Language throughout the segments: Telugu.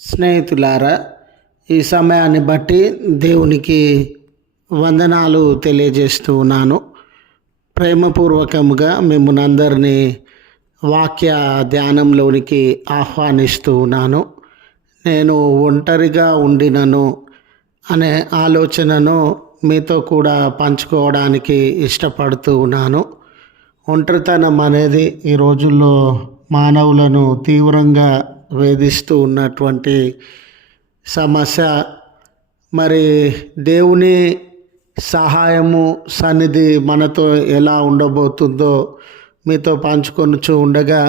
స్నేహితులారా ఈ సమయాన్ని బట్టి దేవునికి వందనాలు తెలియజేస్తూ ఉన్నాను. ప్రేమపూర్వకంగా మిమ్మల్ని అందరినీ వాక్య ధ్యానంలోనికి ఆహ్వానిస్తూ ఉన్నాను. నేను ఒంటరిగా ఉండినను అనే ఆలోచనను మీతో కూడా పంచుకోవడానికి ఇష్టపడుతూ ఉన్నాను. ఒంటరితనం అనేది ఈ రోజుల్లో మానవులను తీవ్రంగా వేధిస్తూ ఉన్నటువంటి సమస్య. మరి దేవుని సహాయము సన్నిధి మనతో ఎలా ఉండబోతుందో మీతో పంచుకొనుచు ఉండగా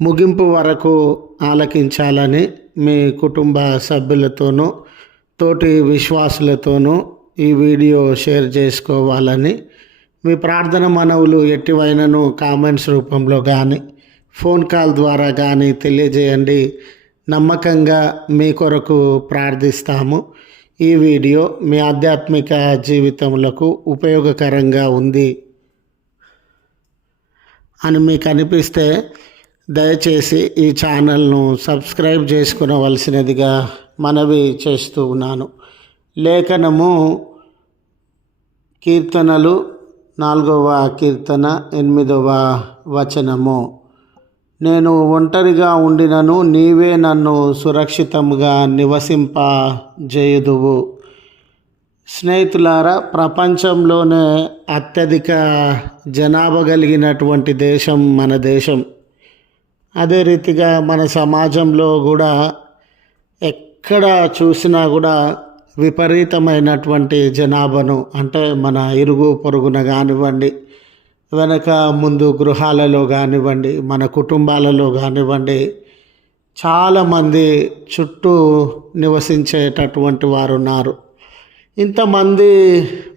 ముగింపు వరకు ఆలకించాలని మీ కుటుంబ సభ్యులతోనూ తోటి విశ్వాసులతోనూ ఈ వీడియో షేర్ చేసుకోవాలని మీ ప్రార్థన మనవులు ఎట్టివైనను కామెంట్స్ రూపంలో కానీ ఫోన్ కాల్ ద్వారా కానీ తెలియజేయండి. నమ్మకంగా మీ కొరకు ప్రార్థిస్తాము. ఈ వీడియో మీ ఆధ్యాత్మిక జీవితములకు ఉపయోగకరంగా ఉంది అని మీకు అనిపిస్తే దయచేసి ఈ ఛానల్ను సబ్స్క్రైబ్ చేసుకునవలసినదిగా మనవి చేస్తూ ఉన్నాను. లేఖనము కీర్తనలు నాలుగవ కీర్తన ఎనిమిదవ వచనము. నేను ఒంటరిగా ఉండినను నీవే నన్ను సురక్షితంగా నివసింపజేయుదువు స్నేహితులారా ప్రపంచంలోనే అత్యధిక జనాభా కలిగినటువంటి దేశం మన దేశం. అదే రీతిగా మన సమాజంలో కూడా ఎక్కడ చూసినా కూడా విపరీతమైనటువంటి జనాభాను అంటే మన ఇరుగు పొరుగున కానివ్వండి వెనక ముందు గృహాలలో కానివ్వండి మన కుటుంబాలలో కానివ్వండి చాలామంది చుట్టూ నివసించేటటువంటి వారు ఉన్నారు ఇంతమంది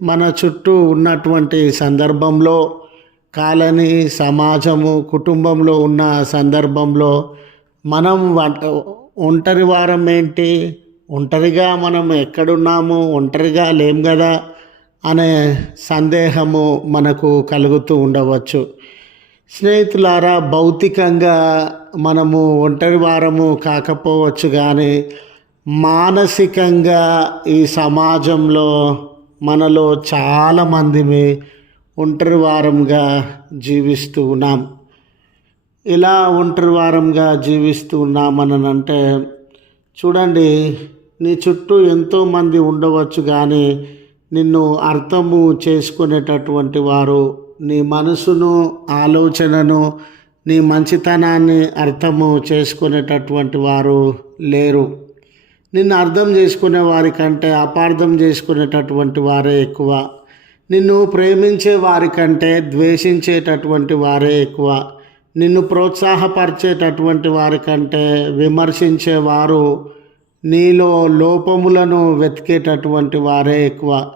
మన చుట్టూ ఉన్నటువంటి సందర్భంలో కాలనీ సమాజము కుటుంబంలో ఉన్న సందర్భంలో మనం ఒంటరి వారం ఏంటి? ఒంటరిగా మనం ఎక్కడున్నాము? ఒంటరిగా లేం కదా? అనే సందేహము మనకు కలుగుతూ ఉండవచ్చు. స్నేహితులారా భౌతికంగా మనము ఒంటరి వారము కాకపోవచ్చు కానీ మానసికంగా ఈ సమాజంలో మనలో చాలామంది ఒంటరి వారంగా జీవిస్తూ ఉన్నాం. ఇలా ఒంటరి వారంగా జీవిస్తూ ఉన్నామని అంటే చూడండి నీ చుట్టూ ఎంతోమంది ఉండవచ్చు కానీ నిన్ను అర్థము చేసుకునేటటువంటి వారు నీ మనసును ఆలోచనను నీ మంచితనాన్ని అర్థము చేసుకునేటటువంటి వారు లేరు. నిన్ను అర్థం చేసుకునే వారికంటే అపార్థం చేసుకునేటటువంటి వారే ఎక్కువ. నిన్ను ప్రేమించే వారికంటే ద్వేషించేటటువంటి వారే ఎక్కువ. నిన్ను ప్రోత్సాహపరిచేటటువంటి వారికంటే విమర్శించేవారు నీలో లోపములను వెతికేటటువంటి వారే ఎక్కువ.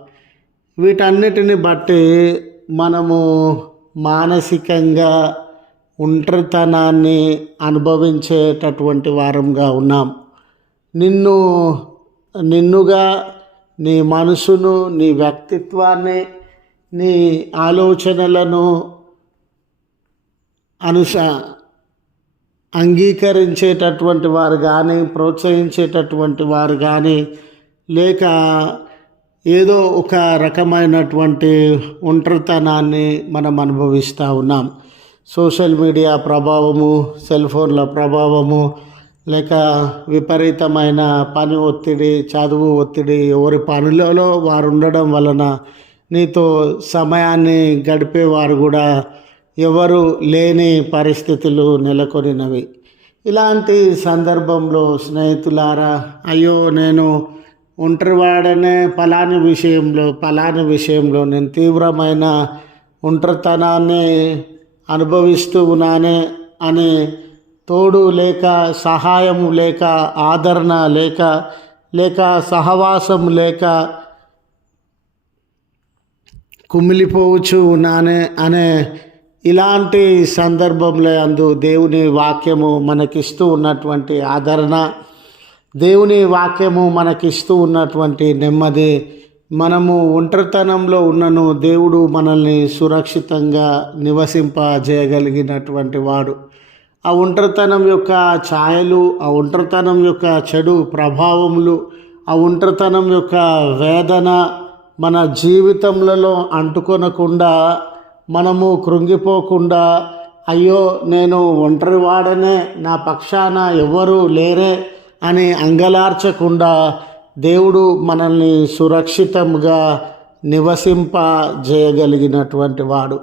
వీటన్నిటిని బట్టి మనము మానసికంగా ఒంటరితనాన్ని అనుభవించేటటువంటి వారంగా ఉన్నాం. నిన్ను నిన్నుగా నీ మనసును నీ వ్యక్తిత్వాన్ని నీ ఆలోచనలను అనుస అంగీకరించేటటువంటి వారు కానీ ప్రోత్సహించేటటువంటి వారు కానీ లేక ఏదో ఒక రకమైనటువంటి ఒంటరితనాన్ని మనం అనుభవిస్తూ ఉన్నాం. సోషల్ మీడియా ప్రభావము సెల్ ఫోన్ల ప్రభావము లేక విపరీతమైన పని ఒత్తిడి చదువు ఒత్తిడి ఎవరి పనులలో వారు ఉండడం వలన నీతో సమయాన్ని గడిపేవారు కూడా ఎవరు లేని పరిస్థితులు నెలకొనినవి. ఇలాంటి సందర్భంలో స్నేహితులారా అయ్యో నేను ఒంటరివాడనే పలాని విషయంలో పలాని విషయంలో నేను తీవ్రమైన ఒంటరితనాన్ని అనుభవిస్తూ ఉన్నానే అని తోడు లేక సహాయం లేక ఆదరణ లేక లేక సహవాసం లేక కుమిలిపోవచ్చు ఉన్నానే అనే ఇలాంటి సందర్భంలో అందు దేవుని వాక్యము మనకిస్తూ ఉన్నటువంటి ఆదరణ దేవుని వాక్యము మనకిస్తూ ఉన్నటువంటి నెమ్మది. మనము ఒంటరితనంలో ఉన్నను దేవుడు మనల్ని సురక్షితంగా నివసింపజేయగలిగినటువంటి వాడు. ఆ ఒంటరితనం యొక్క ఛాయలు ఆ ఒంటరితనం యొక్క చెడు ప్రభావములు ఆ ఒంటరితనం యొక్క వేదన మన జీవితములలో అంటుకొనకుండా మనము కృంగిపోకుండా అయ్యో నేను ఒంటరి వాడనే నా పక్షాన ఎవ్వరూ లేరే అని అంగలార్చకుండా దేవుడు మనల్ని సురక్షితంగా నివసింప చేయగలిగినటువంటి వాడు.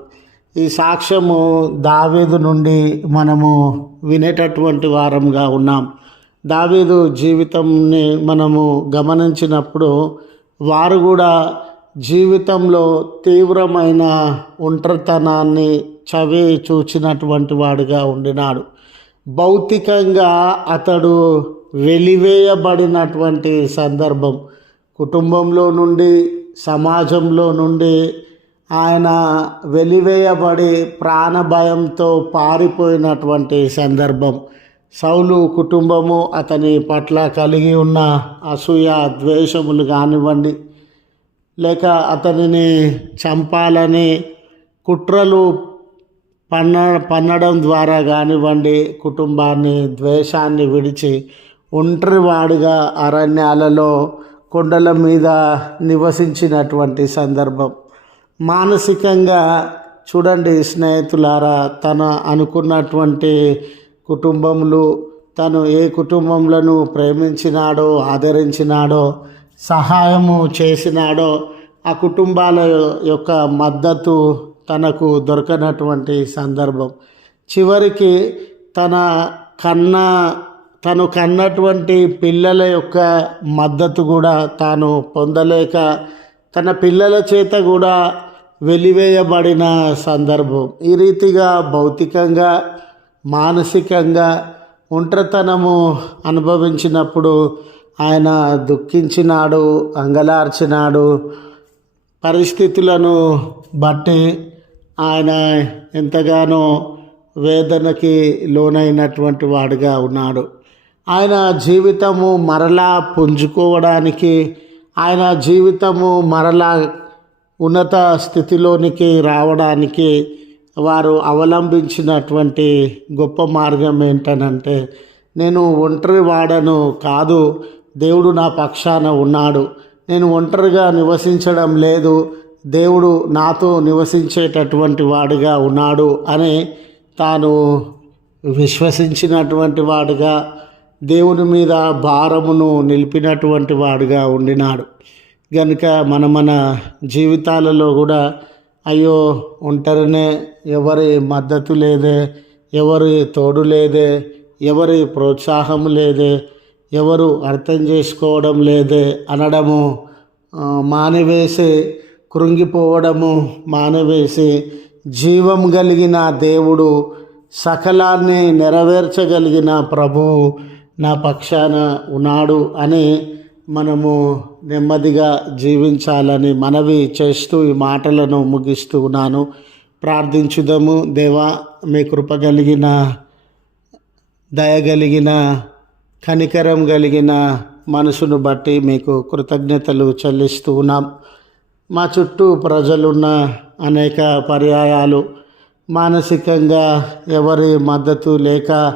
ఈ సాక్ష్యము దావీదు నుండి మనము వినేటటువంటి వారంగా ఉన్నాం. దావీదు జీవితంని మనము గమనించినప్పుడు వారు కూడా జీవితంలో తీవ్రమైన ఒంటరితనాన్ని చవి చూచినటువంటి వాడుగా ఉండినాడు. భౌతికంగా అతడు వెలివేయబడినటువంటి సందర్భం. కుటుంబంలో నుండి సమాజంలో నుండి ఆయన వెలివేయబడి ప్రాణభయంతో పారిపోయినటువంటి సందర్భం. సౌలు కుటుంబము అతని పట్ల కలిగి ఉన్న అసూయ ద్వేషములు కానివ్వండి లేక అతనిని చంపాలని కుట్రలు పన్న పన్నడం ద్వారా కానివ్వండి కుటుంబాన్ని ద్వేషాన్ని విడిచి ఒంటరివాడిగా అరణ్యాలలో కొండల మీద నివసించినటువంటి సందర్భం. మానసికంగా చూడండి స్నేహితులారా తను అనుకున్నటువంటి కుటుంబములు తను ఏ కుటుంబములను ప్రేమించినాడో ఆదరించినాడో సహాయము చేసినాడో ఆ కుటుంబాల యొక్క మద్దతు తనకు దొరకనటువంటి సందర్భం. చివరికి తన కన్న తను కన్నటువంటి పిల్లల యొక్క మద్దతు కూడా తాను పొందలేక తన పిల్లల చేత కూడా వెలివేయబడిన సందర్భం. ఈ రీతిగా భౌతికంగా మానసికంగా ఒంటరితనము అనుభవించినప్పుడు ఆయన దుఃఖించినాడు అంగలార్చినాడు. పరిస్థితులను బట్టి ఆయన ఎంతగానో వేదనకి లోనైనటువంటి వాడుగా ఉన్నాడు. ఆయన జీవితము మరలా పుంజుకోవడానికి ఆయన జీవితము మరలా ఉన్నత స్థితిలోనికి రావడానికి వారు అవలంబించినటువంటి గొప్ప మార్గం ఏంటనంటే నేను ఒంటరి వాడను కాదు దేవుడు నా పక్షాన ఉన్నాడు. నేను ఒంటరిగా నివసించడం లేదు దేవుడు నాతో నివసించేటటువంటి వాడుగా ఉన్నాడు అని తాను విశ్వసించినటువంటి వాడుగా దేవుని మీద భారమును నిలిపినటువంటి వాడుగా ఉండినాడు. కనుక మన మన జీవితాలలో కూడా అయ్యో ఒంటరినే ఎవరి మద్దతు లేదే ఎవరి తోడు లేదే ఎవరి ప్రోత్సాహం లేదే ఎవరు అర్థం చేసుకోవడం లేదే అనడము మానివేసి కృంగిపోవడము మానవేసి జీవం కలిగిన దేవుడు సకలాన్ని నెరవేర్చగలిగిన ప్రభువు నా పక్షాన ఉన్నాడు అని మనము నెమ్మదిగా జీవించాలని మనవి చేస్తూ ఈ మాటలను ముగిస్తూ ఉన్నాను. ప్రార్థించుదాము. దేవా మీ కృప కలిగిన దయగలిగిన కనికరం కలిగిన మనసును బట్టి మీకు కృతజ్ఞతలు చెల్లిస్తూ ఉన్నాం. మా చుట్టూ ప్రజలున్న అనేక పర్యాయాలు మానసికంగా ఎవరి మద్దతు లేక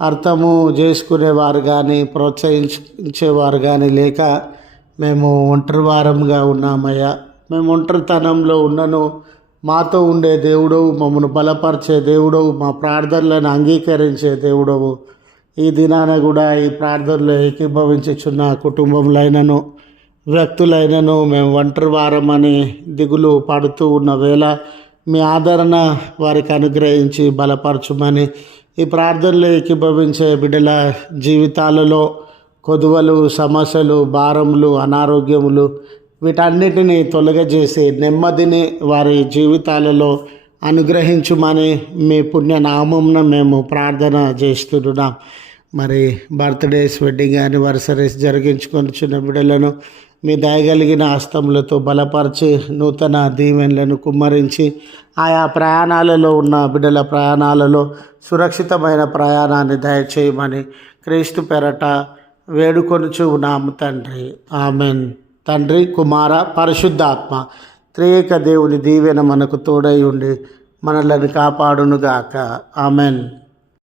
అర్థము చేసుకునేవారు కానీ ప్రోత్సహించేవారు కానీ లేక మేము ఒంటరి వారంగా ఉన్నామయ్యా. మేము ఒంటరితనంలో ఉన్నను. మాతో ఉండే దేవుడవు మమ్మల్ని బలపరిచే దేవుడవు మా ప్రార్థనలను అంగీకరించే దేవుడవు. ఈ దినాన కూడా ఈ ప్రార్థనలో ఏకీభవించుచున్న కుటుంబంలో అయినను వ్యక్తులైనను మేము ఒంటరి వారమని దిగులు పడుతూ ఉన్న వేళ మీ ఆదరణ వారికి అనుగ్రహించి బలపరచుమని ఈ ప్రార్థనలో ఏకీభవించే బిడ్డల జీవితాలలో కొదువలు సమస్యలు భారములు అనారోగ్యములు వీటన్నిటిని తొలగజేసి నెమ్మదిని వారి జీవితాలలో అనుగ్రహించుమని మీ పుణ్యనామంన మేము ప్రార్థన చేస్తున్నాం. మరి బర్త్డేస్ వెడ్డింగ్ యానివర్సరీస్ జరిగించుకొని చిన్న బిడ్డలను మీ దయగలిగిన హస్తములతో బలపరిచి నూతన దీవెనలను కుమ్మరించి ఆయా ప్రయాణాలలో ఉన్న బిడ్డల ప్రయాణాలలో సురక్షితమైన ప్రయాణాన్ని దయచేయమని క్రీస్తు పెరట వేడుకొనుచు ఉన్నాము తండ్రి. ఆమెన్. తండ్రి కుమార పరిశుద్ధాత్మ త్రియేక దేవుని దీవెన మనకు తోడై ఉండి మనలను కాపాడునుగాక. ఆమెన్.